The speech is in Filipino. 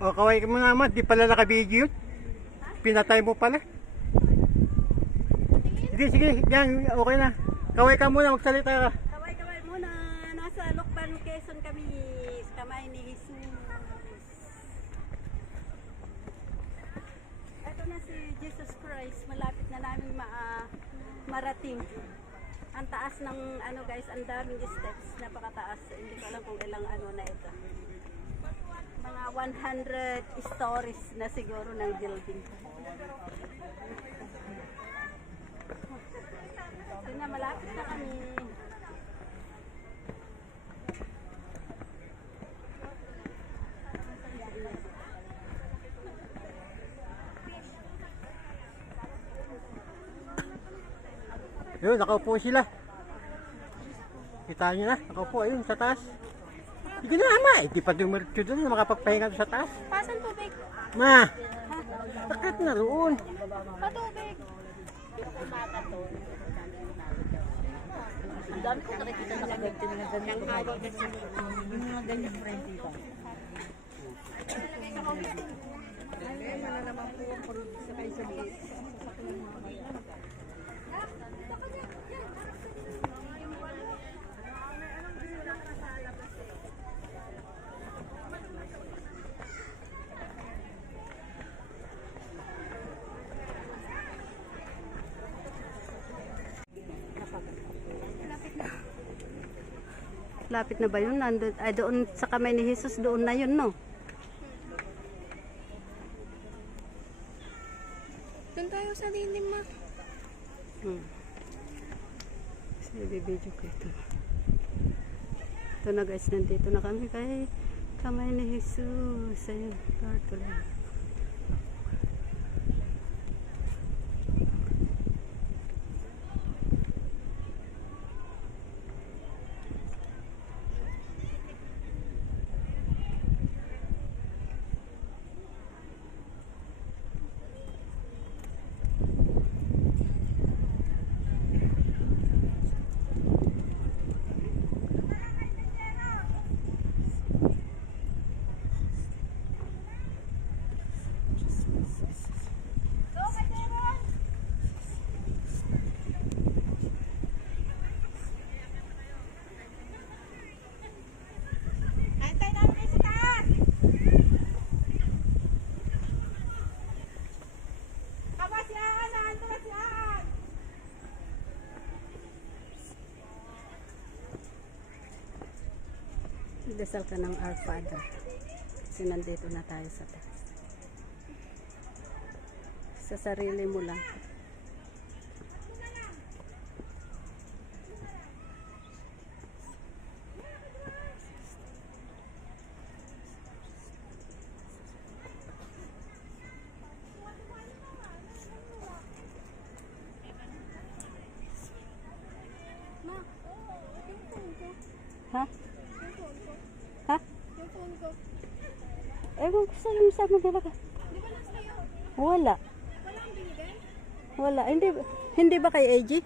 O, kaway ka mo naman. Di pala naka-video yun. Pinatay mo pala. Sige, sige. Yan, okay na. Kaway ka muna. Magsalita ka. Kaway-kaway muna. Nasa Lokban, Quezon kami. Kamay ni Jesus. Ito na si Jesus Christ. Malapit na namin marating. Ang taas ng ano guys, ang daming steps. Napakataas. Hindi ko alam kung ilang ano na ito. Mga 100 stories na siguro ng building. Ito na, malapit na kami. Yun, nakaupo sila. Kita nyo na, nakaupo. Ayun, sa taas. Sige na, ama. Hindi pa dumiretso doon. Makapagpahinga doon sa taas. Pasan tubig? Ma, bakit na roon? Patubig. Ang dami ko nakikita na kaganti na ganyan. Yung mga ganyan friend dito. Lapit na ba yun? Nandun, ay doon sa kamay ni Jesus, doon na yun, no? Doon tayo sa dilim, ma. Kasi bibidyo ko ito. Ito na guys, nandito na kami kay kamay ni Jesus. Ayun, tuloy. Dasal ka ng Our Father. Kasi nandito na tayo sa taas. Sa sarili mo lang. Ha? Ha? Yung phone ko. Ewan ko saan mo nilagay. Di ba nasa iyo? Wala. Wala ang binigay? Wala. Hindi ba kay AJ?